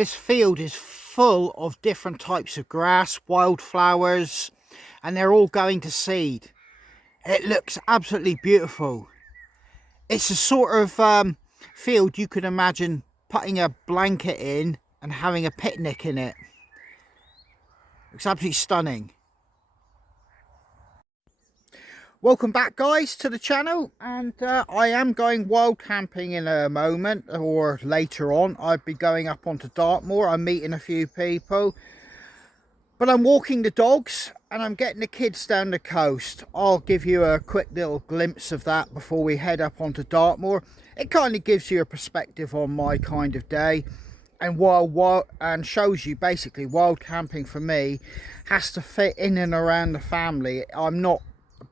This field is full of different types of grass, wildflowers, and they're all going to seed. It looks absolutely beautiful. It's a sort of field you could imagine putting a blanket in and having a picnic in it. It's absolutely stunning. Welcome back guys to the channel, and I am going wild camping in a moment, or later on. I'll be going up onto Dartmoor. I'm meeting a few people, but I'm walking the dogs and I'm getting the kids down the coast. I'll give you a quick little glimpse of that before we head up onto Dartmoor. It kind of gives you a perspective on my kind of day, and shows you basically wild camping for me has to fit in and around the family. I'm not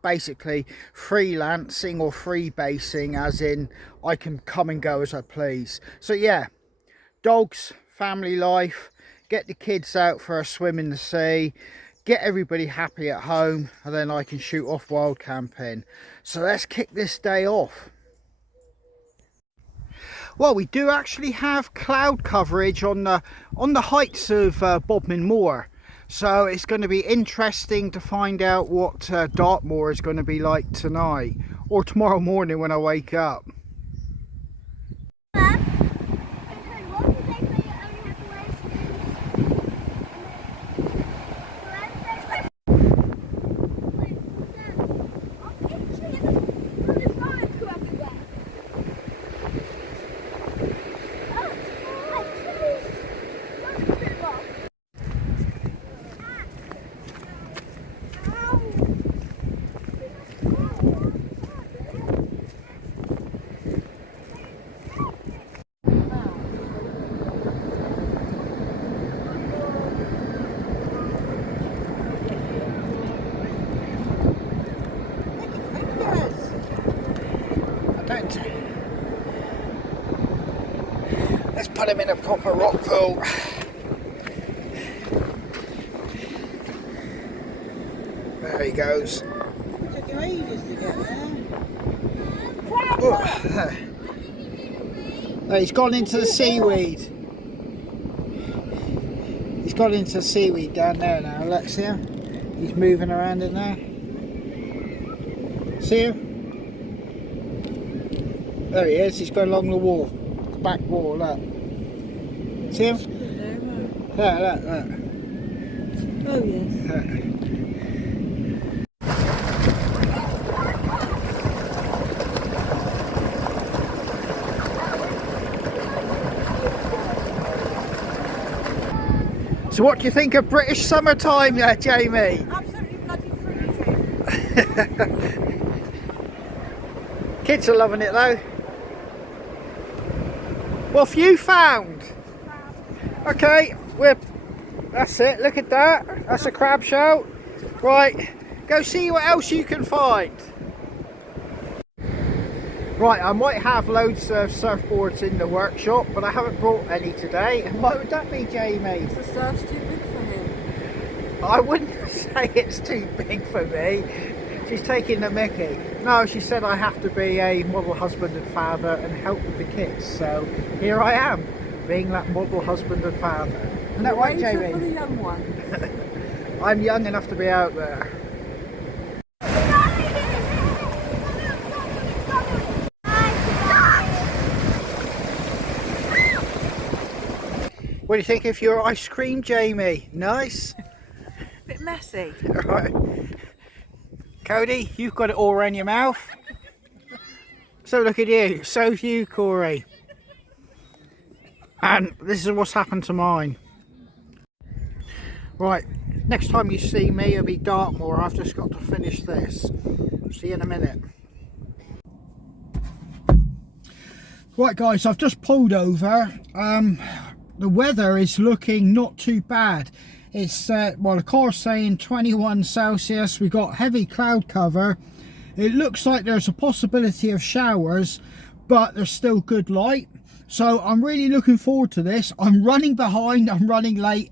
basically freelancing or freebasing, as in I can come and go as I please. So yeah, dogs, family life, get the kids out for a swim in the sea, get everybody happy at home, and then I can shoot off wild camping. So let's kick this day off. Well, we do actually have cloud coverage on the heights of Bodmin Moor. So it's going to be interesting to find out what Dartmoor is going to be like tonight or tomorrow morning when I wake up. Let's put him in a proper rock pool. There he goes. It took you ages to get there. Oh. He's gone into the seaweed. He's gone into the seaweed down there now, Alexia. He's moving around in there. See him? There he is. He's going along the wall. The back wall, look. See him? There, look. Oh yes. So what do you think of British summertime there, Jamie? Absolutely bloody freezing. Kids are loving it though. What have you found? Okay, that's it, look at that. That's a crab shell. Right, go see what else you can find. Right, I might have loads of surfboards in the workshop, but I haven't brought any today. Why would that be, Jamie? The surf's too big for him. I wouldn't say it's too big for me. She's taking the mickey. No, she said I have to be a model husband and father and help with the kids. So here I am, being that model husband and father. Isn't that right, Jamie? For the young one. I'm young enough to be out there. What do you think of your ice cream, Jamie? Nice? Bit messy. Right. Cody, you've got it all around your mouth. So look at you. So's you, Corey. And this is what's happened to mine. Right, next time you see me, it'll be Dartmoor. I've just got to finish this. See you in a minute. Right guys, I've just pulled over. The weather is looking not too bad. It's well, the car's saying 21 Celsius. We've got heavy cloud cover. It looks like there's a possibility of showers, but there's still good light. So I'm really looking forward to this. I'm running behind, I'm running late,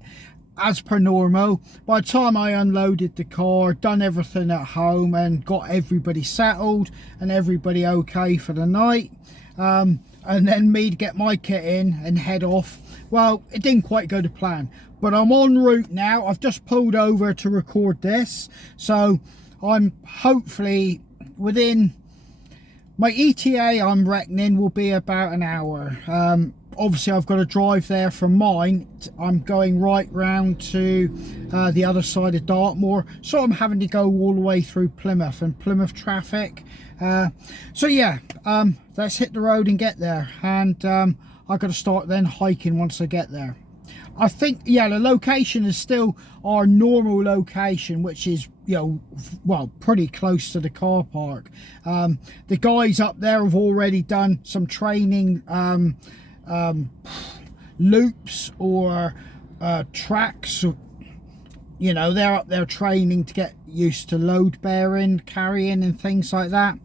as per normal. By the time I unloaded the car, done everything at home and got everybody settled and everybody okay for the night, and then me to get my kit in and head off, well, it didn't quite go to plan. But I'm en route now. I've just pulled over to record this, so I'm hopefully within my ETA, I'm reckoning, will be about an hour. Obviously I've got to drive there from mine. I'm going right round to the other side of Dartmoor, so I'm having to go all the way through Plymouth and Plymouth traffic. So yeah, let's hit the road and get there, and I've got to start then hiking once I get there. I think, yeah, the location is still our normal location, which is, you know, well, pretty close to the car park. The guys up there have already done some training loops or tracks. You know, they're up there training to get used to load bearing, carrying and things like that.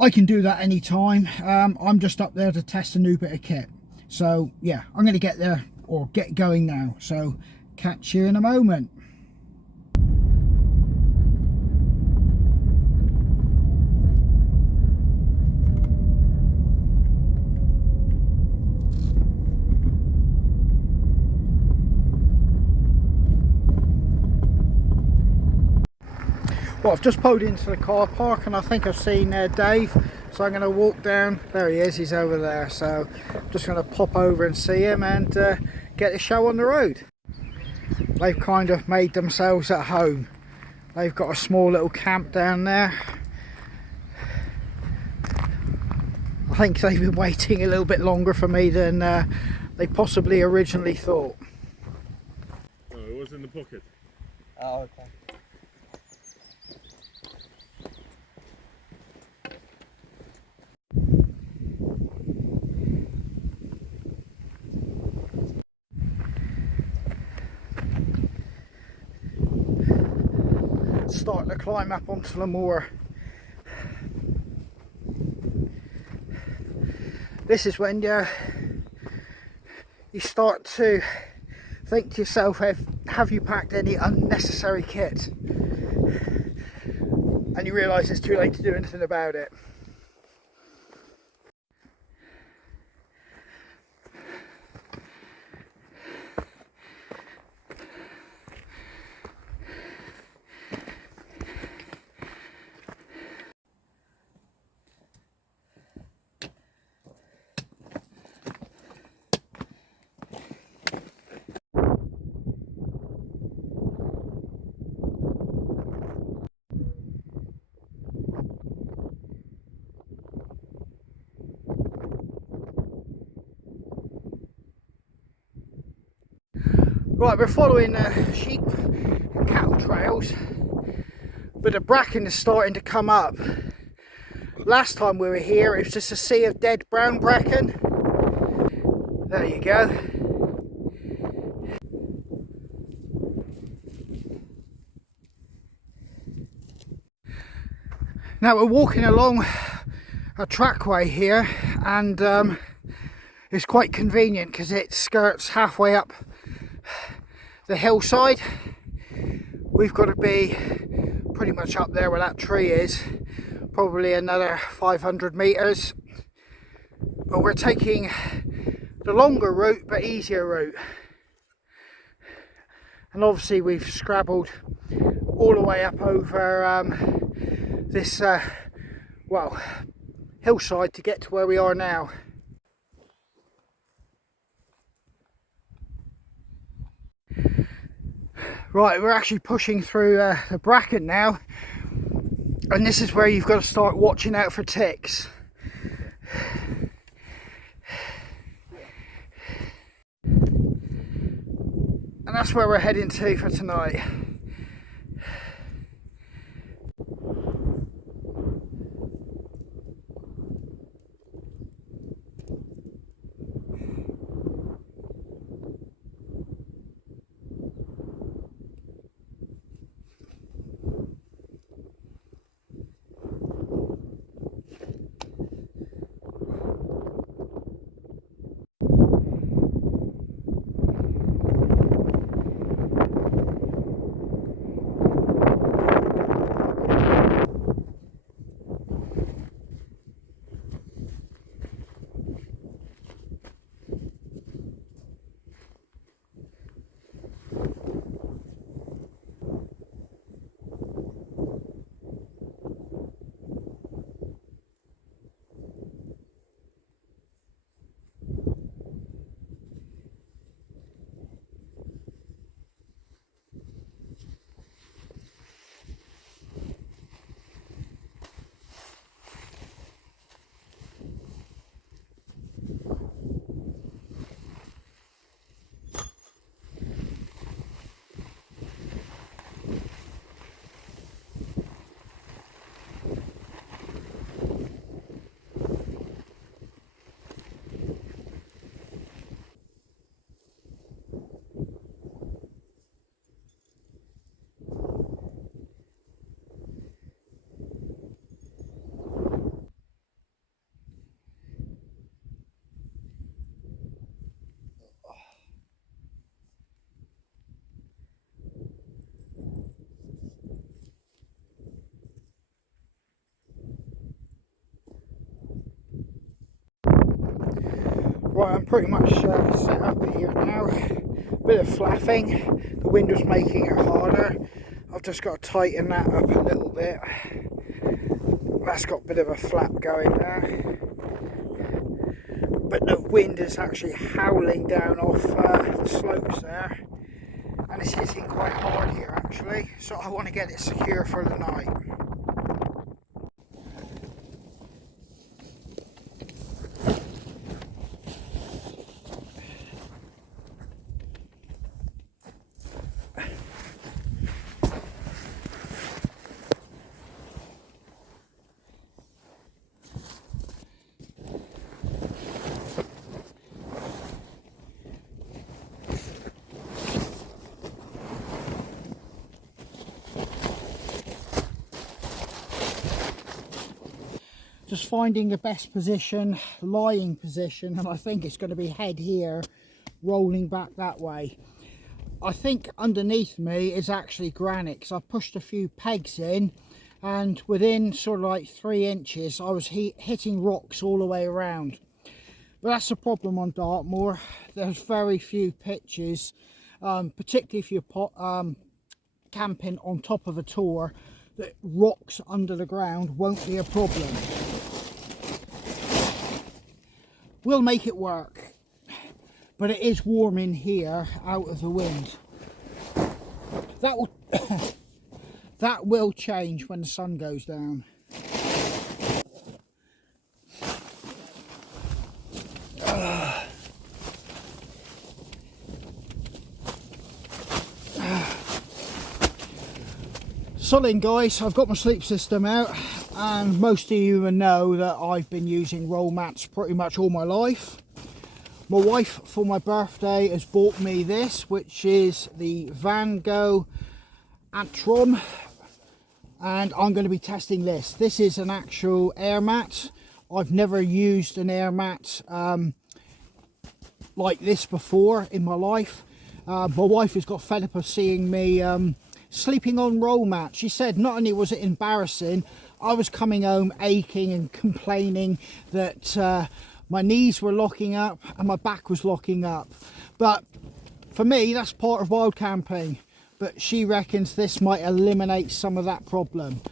I can do that anytime. I'm just up there to test a new bit of kit. So yeah, I'm going to get there or get going now. So catch you in a moment. Well, I've just pulled into the car park and I think I've seen Dave, so I'm going to walk down. There he is, he's over there, so I'm just going to pop over and see him and get the show on the road. They've kind of made themselves at home. They've got a small little camp down there. I think they've been waiting a little bit longer for me than they possibly originally thought. Oh, it was in the pocket. Oh, okay. Starting to climb up onto the moor. This is when you start to think to yourself, have you packed any unnecessary kit? And you realise it's too late to do anything about it. Right, we're following sheep and cattle trails, but the bracken is starting to come up. Last time we were here, it was just a sea of dead brown bracken. There you go. Now we're walking along a trackway here, and it's quite convenient because it skirts halfway up the hillside. We've got to be pretty much up there where that tree is, probably another 500 meters, but we're taking the longer route but easier route, and obviously we've scrabbled all the way up over this well, hillside to get to where we are now. Right, we're actually pushing through the bracken now, and this is where you've got to start watching out for ticks. And that's where we're heading to for tonight. Right, I'm pretty much set up here now. Bit of flapping, the wind was making it harder. I've just got to tighten that up a little bit. That's got a bit of a flap going there. But the wind is actually howling down off the slopes there. And it's hitting quite hard here actually. So I want to get it secure for the night. Just finding the best position, lying position, and I think it's going to be head here, rolling back that way. I think underneath me is actually granite, because I pushed a few pegs in, and within sort of like 3 inches I was hitting rocks all the way around. But that's the problem on Dartmoor, there's very few pitches, particularly if you're camping on top of a tor, that rocks under the ground won't be a problem. We'll make it work, but it is warm in here out of the wind. That will that will change when the sun goes down. So then guys, I've got my sleep system out, and most of you will know that I've been using roll mats pretty much all my life. My wife for my birthday has bought me this, which is the Vango Aotrom, and I'm going to be testing this. This is an actual air mat. I've never used an air mat like this before in my life. My wife has got fed up of seeing me sleeping on roll mats. She said not only was it embarrassing, I was coming home aching and complaining that my knees were locking up and my back was locking up. But for me, that's part of wild camping. But she reckons this might eliminate some of that problem.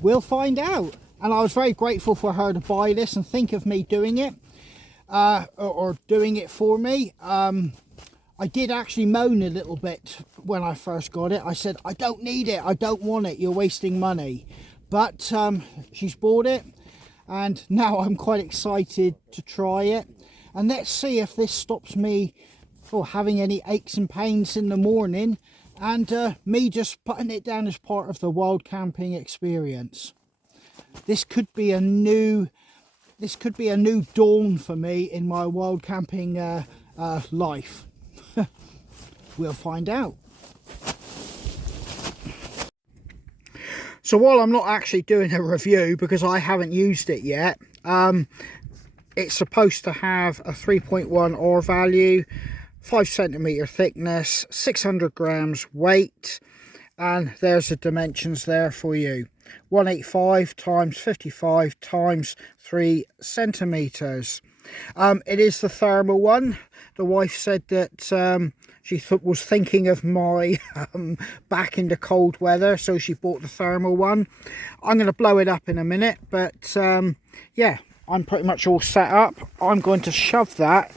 We'll find out. And I was very grateful for her to buy this and think of me doing it, or doing it for me. I did actually moan a little bit when I first got it. I said, I don't need it, I don't want it, you're wasting money. But she's bought it, and now I'm quite excited to try it. And let's see if this stops me from having any aches and pains in the morning, and me just putting it down as part of the wild camping experience. This could be a new dawn for me in my wild camping life. We'll find out. So while I'm not actually doing a review because I haven't used it yet, it's supposed to have a 3.1 R value, 5 centimeter thickness, 600 grams weight, and there's the dimensions there for you. 185 times 55 times 3 centimeters. It is the thermal one. The wife said that she was thinking of my back in the cold weather, so she bought the thermal one. I'm going to blow it up in a minute, but yeah, I'm pretty much all set up. I'm going to shove that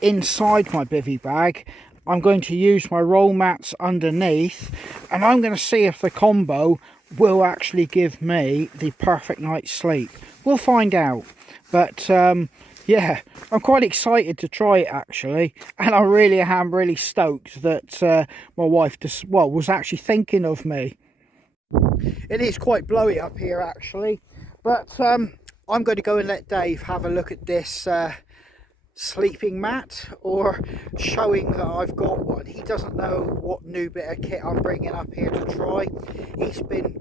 inside my bivvy bag. I'm going to use my roll mats underneath, and I'm going to see if the combo will actually give me the perfect night's sleep. We'll find out. But yeah, I'm quite excited to try it actually, and I really am really stoked that my wife just, well, was actually thinking of me. It is quite blowy up here actually, but I'm going to go and let Dave have a look at this sleeping mat, or showing that I've got one. He doesn't know what new bit of kit I'm bringing up here to try. He's been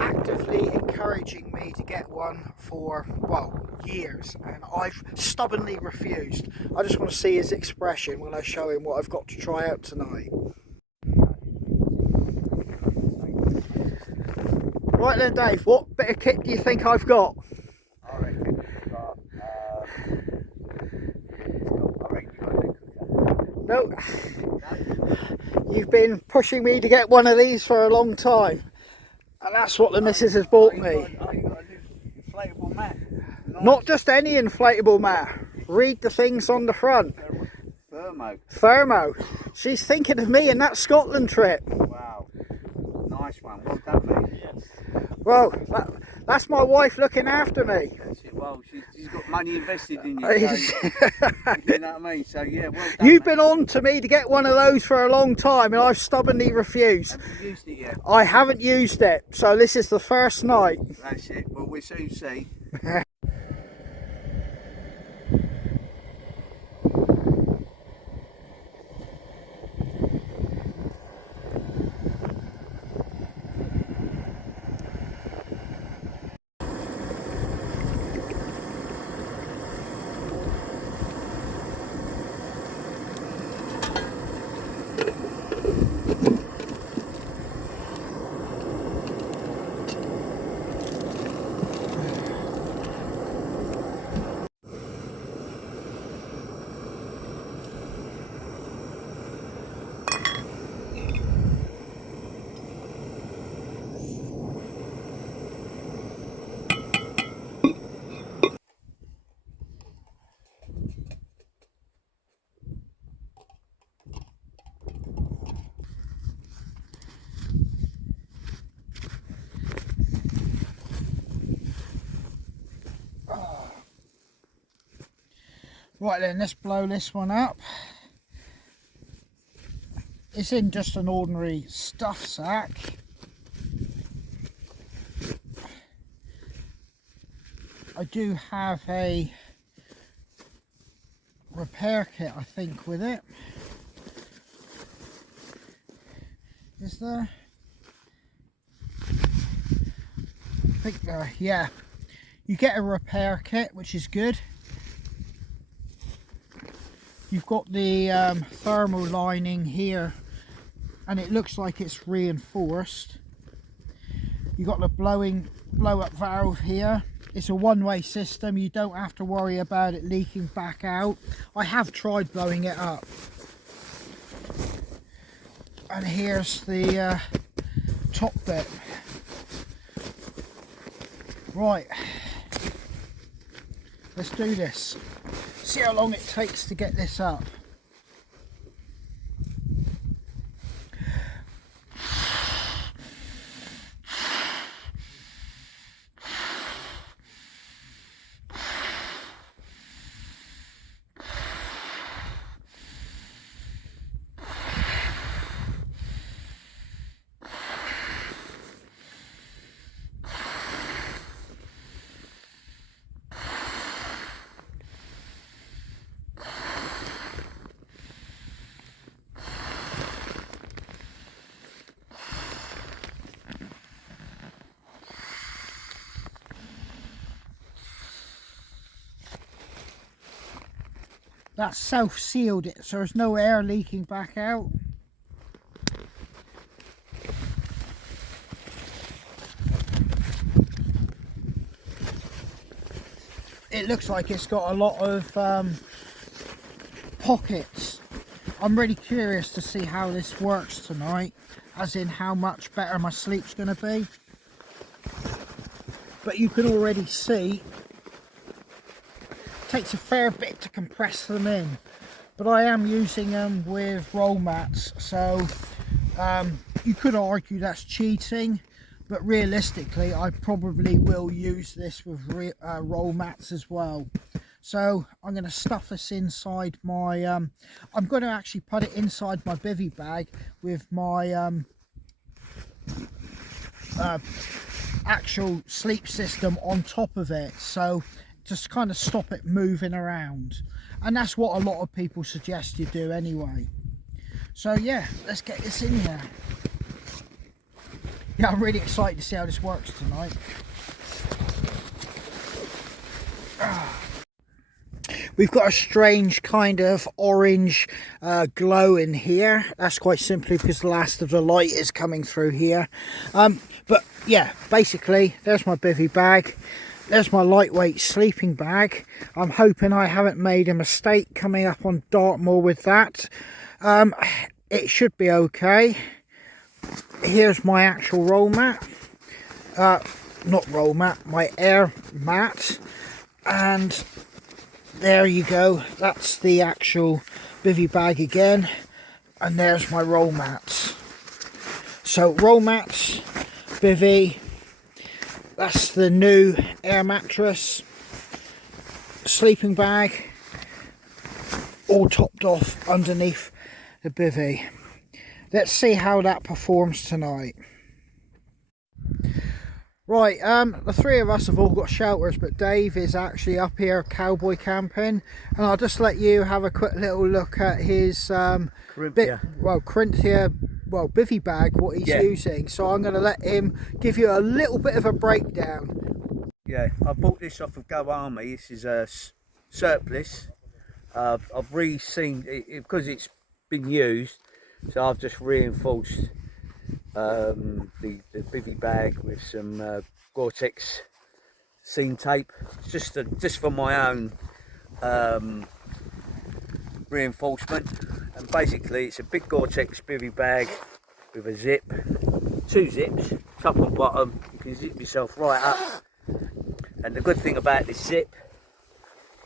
actively encouraging me to get one for, well, years, and I've stubbornly refused. I just want to see his expression when I show him what I've got to try out tonight. Right then Dave, what bit of kit do you think I've got? I reckon it's got No. You've been pushing me to get one of these for a long time. And that's what the missus has bought me. I ain't got a new inflatable mat. Nice. Not just any inflatable mat. Read the things on the front. Thermo. Thermo. She's thinking of me in that Scotland trip. Wow. Nice one. Well done, mate. Yes. Well, that's my wife looking after me. That's it. Well, she's got money invested in you. So, you know what I mean? So, yeah, well done. You've mate. been on to me to get one of those for a long time and I've stubbornly refused. Haven't you used it yet? I haven't used it, so this is the first night. That's it. Well, we'll soon see. Right then, let's blow this one up. It's in just an ordinary stuff sack. I do have a repair kit, I think, with it. Is there? I think there, yeah. You get a repair kit, which is good. You've got the thermal lining here and it looks like it's reinforced. You've got the blow up valve here. It's a one-way system, you don't have to worry about it leaking back out. I have tried blowing it up. And here's the top bit. Right, let's do this. See how long it takes to get this up. That's self-sealed it, so there's no air leaking back out. It looks like it's got a lot of pockets. I'm really curious to see how this works tonight, as in how much better my sleep's going to be. But you can already see takes a fair bit to compress them in, but I am using them with roll mats, so you could argue that's cheating, but realistically I probably will use this with roll mats as well. So I'm going to stuff this inside my I'm going to actually put it inside my bivvy bag with my actual sleep system on top of it, so just kind of stop it moving around, and that's what a lot of people suggest you do anyway. So yeah, let's get this in here. Yeah, I'm really excited to see how this works tonight. We've got a strange kind of orange glow in here. That's quite simply because the last of the light is coming through here. But yeah, basically there's my bivvy bag. there's my lightweight sleeping bag. I'm hoping I haven't made a mistake coming up on Dartmoor with that. It should be okay. Here's my actual roll mat. Not roll mat, my air mat. And there you go. That's the actual bivvy bag again. And there's my roll mats. So roll mats, bivvy. That's the new air mattress, sleeping bag, all topped off underneath the bivvy. Let's see how that performs tonight. Right, the three of us have all got shelters, but Dave is actually up here cowboy camping, and I'll just let you have a quick little look at his Corinthia. bivvy bag, what he's using. So I'm going to let him give you a little bit of a breakdown. Yeah, I bought this off of Go Army. This is a surplus. I've re-seamed it because it's been used, so I've just reinforced the bivvy bag with some Gore-Tex seam tape, just for my own reinforcement. And basically it's a big Gore-Tex bivvy bag with a zip, 2 zips, top and bottom. You can zip yourself right up. And the good thing about this zip,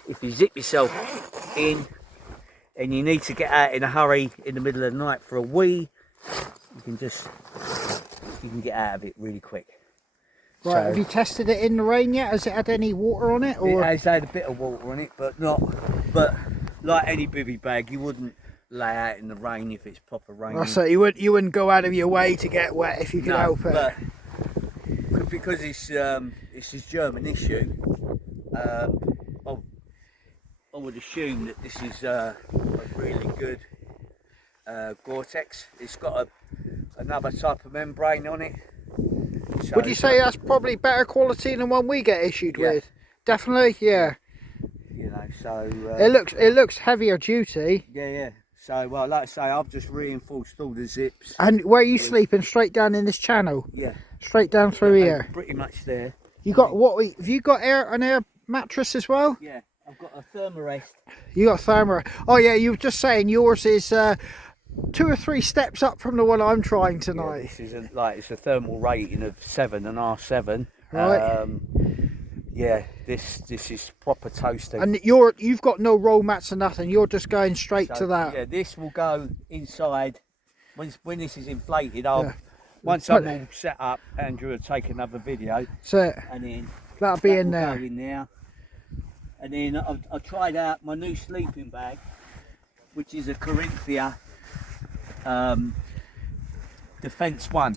if you zip yourself in and you need to get out in a hurry in the middle of the night for a wee, you can get out of it really quick. Right, so, have you tested it in the rain yet? Has it had any water on it? Or? It has had a bit of water on it, but like any bivvy bag, you wouldn't lay out in the rain if it's proper rain. So you wouldn't go out of your way to get wet if you could help it. But because it's a German issue, I would assume that this is a really good Gore-Tex. It's got another type of membrane on it. So would you say that's probably better quality than one we get issued with? Definitely, yeah. You know, so it looks heavier duty. Yeah. So well, like I say, I've just reinforced all the zips. And where are you sleeping? Straight down in this channel? Yeah. Straight down through here. Pretty much there. You got have you got an air mattress as well? Yeah, I've got a thermorest. You got a thermo. Oh yeah, you were just saying yours is 2 or 3 steps up from the one I'm trying tonight. Yeah, this is it's a thermal rating of 7.5/7. Right. Yeah, this is proper toasty. And you've got no roll mats or nothing. You're just going straight to that. Yeah, this will go inside when this is inflated. Once I'm all set up, Andrew will take another video. So and then that'll be in there. Go in there. And then I tried out my new sleeping bag, which is a Corinthia Defence 1.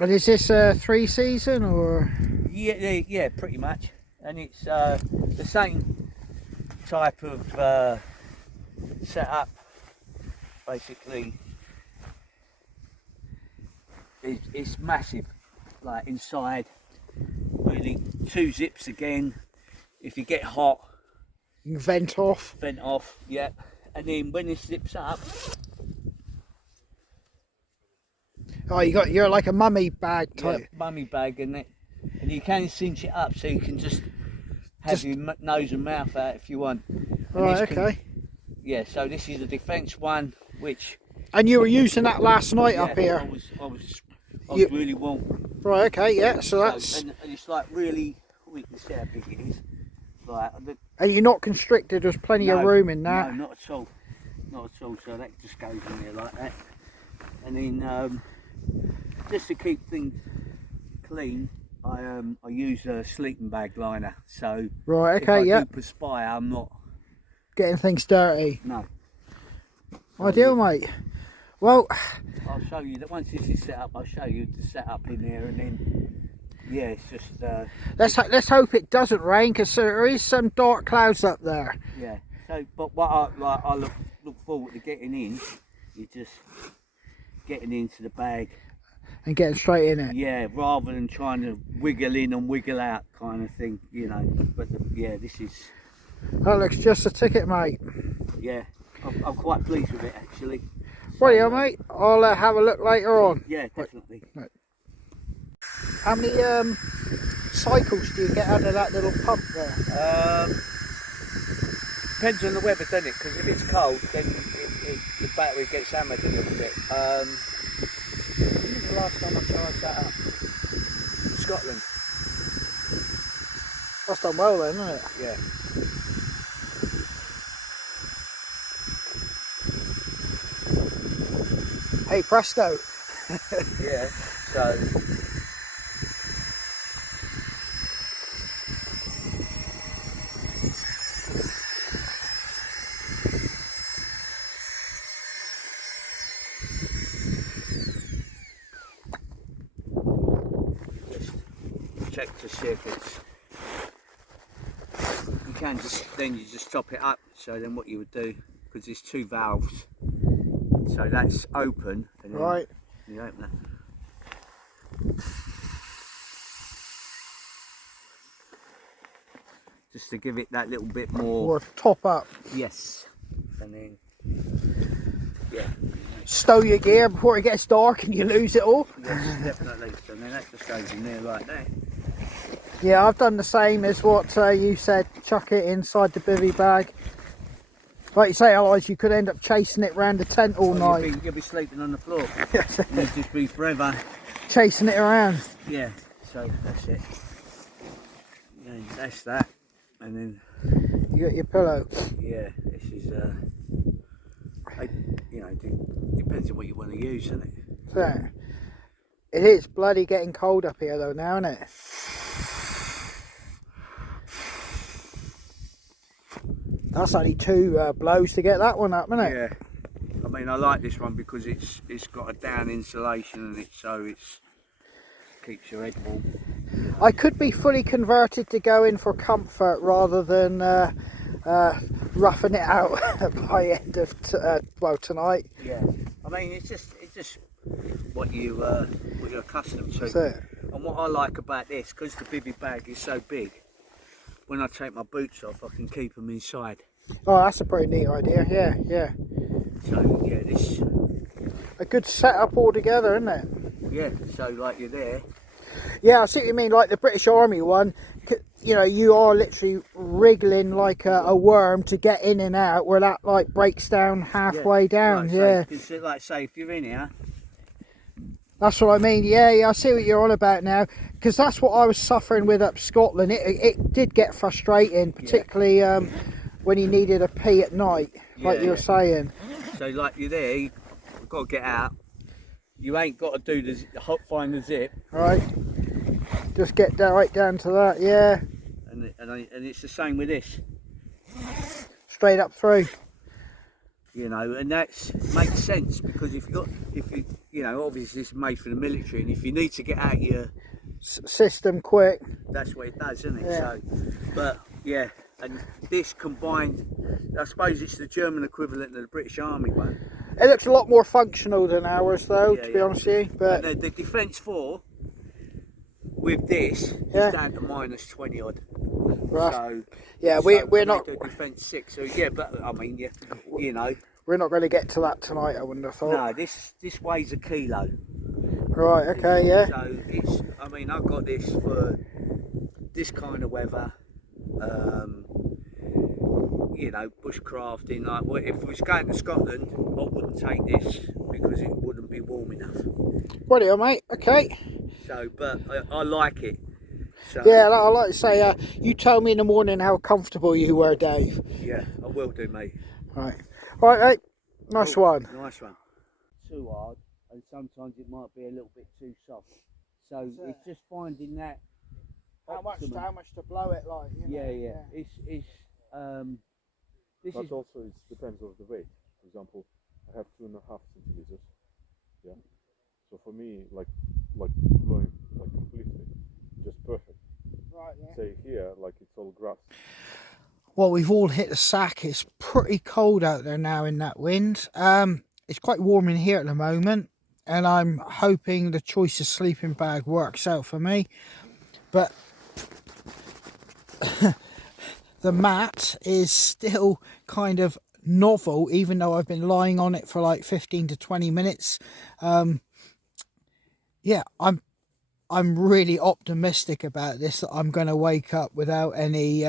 And is this a 3-season or? Yeah, pretty much. And it's the same type of setup. Basically, it's massive. Like inside, really 2 zips again. If you get hot, you can vent off. Vent off, yeah. And then when it zips up. Oh, you're like a mummy bag type. Yeah, mummy bag, and you can cinch it up so you can just have your nose and mouth out if you want. Right, okay. Yeah, so this is a Defence 1, which. And you were using that last night up here. I was really warm. Right, okay, yeah. So that's. And it's like really. We can see how big it is. Like. And you're not constricted. There's plenty of room in that. No, not at all. Not at all. So that just goes in there like that. And then just to keep things clean, I use a sleeping bag liner. So right, okay, if I do perspire, I'm not getting things dirty. No. Ideal, mate. Well, I'll show you that once this is set up. I'll show you the setup in there, and then yeah, it's just. Let's hope it doesn't rain, because there is some dark clouds up there. Yeah. So, but what I look forward to getting in is just getting into the bag and getting straight in it. Yeah, rather than trying to wiggle in and wiggle out kind of thing, you know. But yeah, this is. That looks just a ticket, mate. Yeah, I'm quite pleased with it actually. Rightio, mate. I'll have a look later on. Yeah, definitely. Right. How many cycles do you get out of that little pump there? Depends on the weather, doesn't it? Because if it's cold, then the battery gets hammered a little bit. When was the last time I charged that up? Scotland. That's done well then, isn't it? Yeah. Hey presto. Yeah. So. Check to see if it's, you can just, then you just top it up. So then what you would do, because there's 2 valves, so that's open, and then Right. you open that. Just to give it that little bit more. Or top up. Yes. And then, yeah. Stow your gear before it gets dark and you lose it all. Yes, definitely. So then that just goes in there like that. Yeah, I've done the same as what you said. Chuck it inside the bivvy bag. Like you say, otherwise you could end up chasing it round the tent all night. You'll be sleeping on the floor. You'll just be forever. Chasing it around. Yeah, so that's it. And that's that. And then, You got your pillow. yeah, this is, you know, depends on what you want to use, isn't it? So, it is bloody getting cold up here though now, isn't it? That's only 2 blows to get that one up, isn't it? Yeah. I mean, I like this one because it's got a down insulation in it, so it's keeps your head warm. I could be fully converted to go in for comfort rather than roughing it out by end of tonight. Yeah. I mean, it's just what you're accustomed to. That's it. And what I like about this, because the bivvy bag is so big, when I take my boots off, I can keep them inside. Oh, that's a pretty neat idea. Yeah, yeah. So yeah, this. A good setup altogether, isn't it? Yeah. So like you're there. Yeah, I see what you mean. Like the British Army one, you know, you are literally wriggling like a worm to get in and out, where that like breaks down halfway down. Yeah, Like say, if you're in here. that's what I mean. Yeah, yeah, I see what you're on about now, because that's what I was suffering with up Scotland. It did get frustrating, particularly when you needed a pee at night, like you were saying. So like you're there, you've got to get out. You ain't got to do the find the zip. Right. Just get right down to that. Yeah. And it's the same with this. Straight up through. You know, and that makes sense, because if you know, obviously it's made for the military, and if you need to get out your system quick, that's what it does, isn't it? Yeah. So, but yeah, and this combined, I suppose it's the German equivalent of the British Army one. It looks a lot more functional than ours, though, to be honest with you. But the Defence 4 with this is down to -20 odd. Right. So yeah, we're not. The Defence 6. So yeah, but I mean, you know, we're not going to get to that tonight. I wouldn't have thought. No, this weighs a kilo. Right. Okay. Yeah. So it's. I mean, I've got this for this kind of weather. You know, bushcrafting. Like, if we was going to Scotland, I wouldn't take this because it wouldn't be warm enough. Rightio, mate. Okay. So, but I like it. So, yeah, I like to say, you tell me in the morning how comfortable you were, Dave. Yeah, I will do, mate. Right. Right, mate. Nice one. Nice one. Too hard, and sometimes it might be a little bit too soft. So it's just finding that. How much to blow it like? You know? Yeah. This But is also it depends on the weight. For example, I have 2.5 centimeters. Yeah. So for me, like blowing like completely, just perfect. Right. Yeah. Say here, like it's all grass. Well, we've all hit the sack. It's pretty cold out there now in that wind. It's quite warm in here at the moment, and I'm hoping the choice of sleeping bag works out for me. But the mat is still kind of novel, even though I've been lying on it for like 15 to 20 minutes. Yeah, I'm I'm really optimistic about this, that I'm going to wake up without any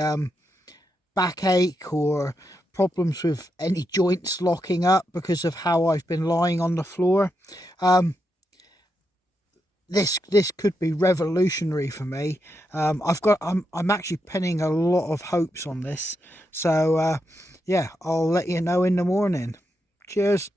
backache or problems with any joints locking up because of how I've been lying on the floor. This could be revolutionary for me. I'm actually pinning a lot of hopes on this. So yeah, I'll let you know in the morning. Cheers.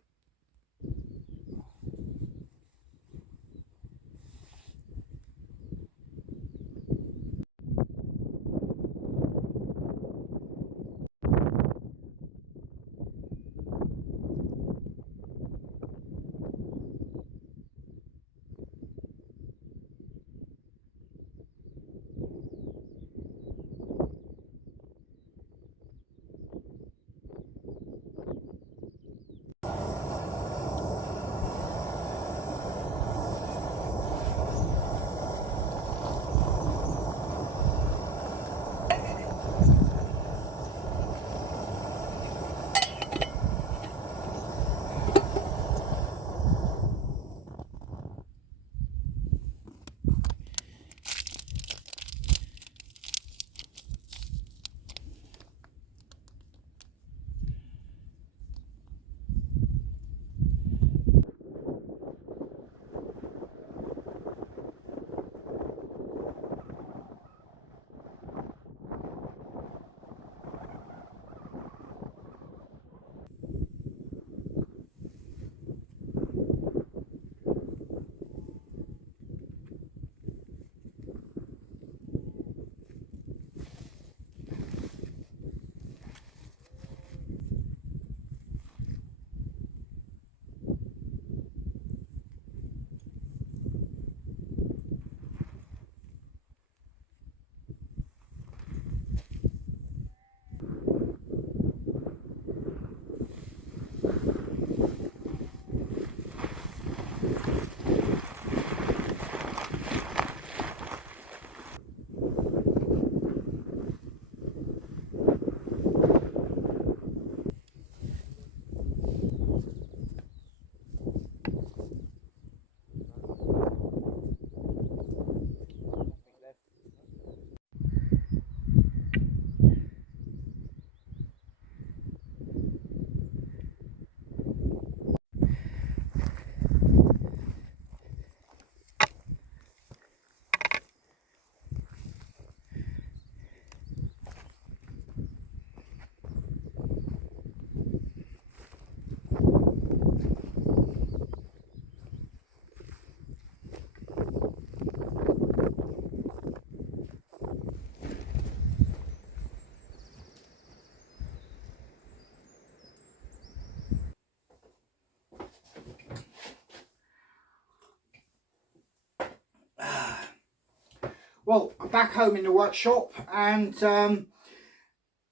Well, I'm back home in the workshop, and the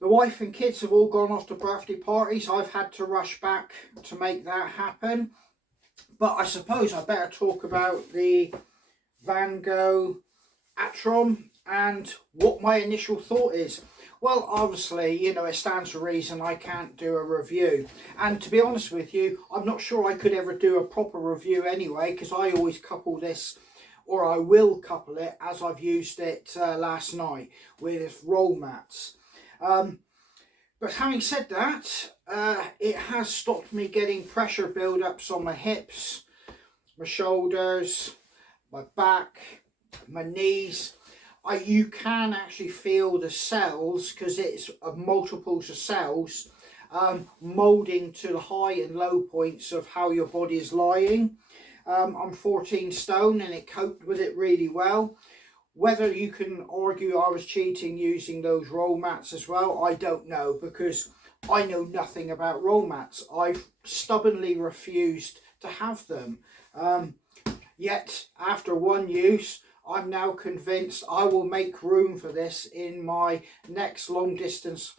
wife and kids have all gone off to birthday parties. I've had to rush back to make that happen. But I suppose I better talk about the Vango Aotrom and what my initial thought is. Well, obviously, you know, it stands to reason I can't do a review. And to be honest with you, I'm not sure I could ever do a proper review anyway, because I always couple this, or I will couple it, as I've used it last night, with roll mats. But having said that, it has stopped me getting pressure build-ups on my hips, my shoulders, my back, my knees. You can actually feel the cells, because it's multiples of cells, moulding to the high and low points of how your body is lying. I'm 14 stone and it coped with it really well. Whether you can argue I was cheating using those roll mats as well, I don't know, because I know nothing about roll mats. I've stubbornly refused to have them. Yet, after one use, I'm now convinced I will make room for this in my next long distance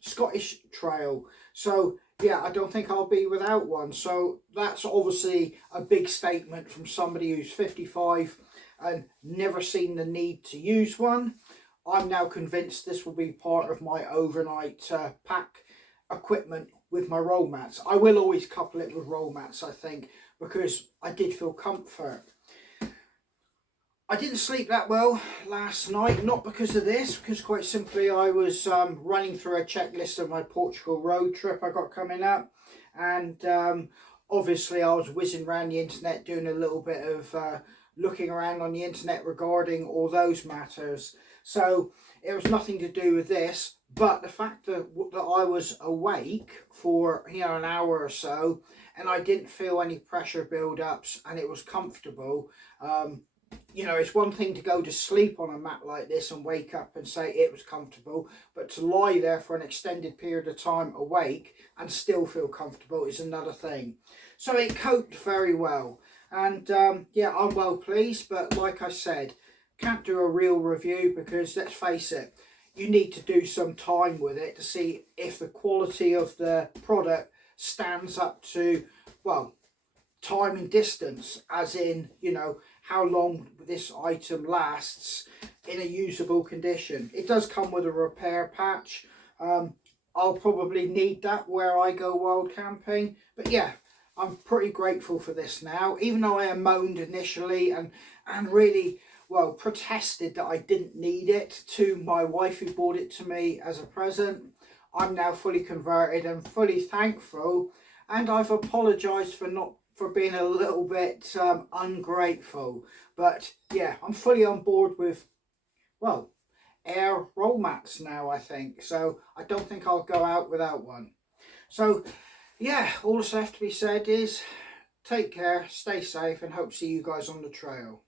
Scottish trail. So yeah, I don't think I'll be without one. So that's obviously a big statement from somebody who's 55 and never seen the need to use one. I'm now convinced this will be part of my overnight pack equipment with my roll mats. I will always couple it with roll mats, I think, because I did feel comfort. I didn't sleep that well last night, not because of this, because quite simply I was running through a checklist of my Portugal road trip I got coming up, and obviously I was whizzing around the internet doing a little bit of looking around on the internet regarding all those matters. So it was nothing to do with this, but the fact that I was awake for, you know, an hour or so, and I didn't feel any pressure build-ups, and it was comfortable. You know, it's one thing to go to sleep on a mat like this and wake up and say it was comfortable, but to lie there for an extended period of time awake and still feel comfortable is another thing. So it coped very well, and yeah, I'm well pleased. But like I said, can't do a real review because, let's face it, you need to do some time with it to see if the quality of the product stands up to, well, time and distance, as in, you know, how long this item lasts in a usable condition. It does come with a repair patch. I'll probably need that where I go wild camping, but yeah, I'm pretty grateful for this now, even though I moaned initially and really, well, protested that I didn't need it to my wife who bought it to me as a present. I'm now fully converted and fully thankful, and I've apologised for being a little bit ungrateful. But yeah, I'm fully on board with, well, air roll mats now, I think. So I don't think I'll go out without one. So yeah, all that's left to be said is take care, stay safe, and hope to see you guys on the trail.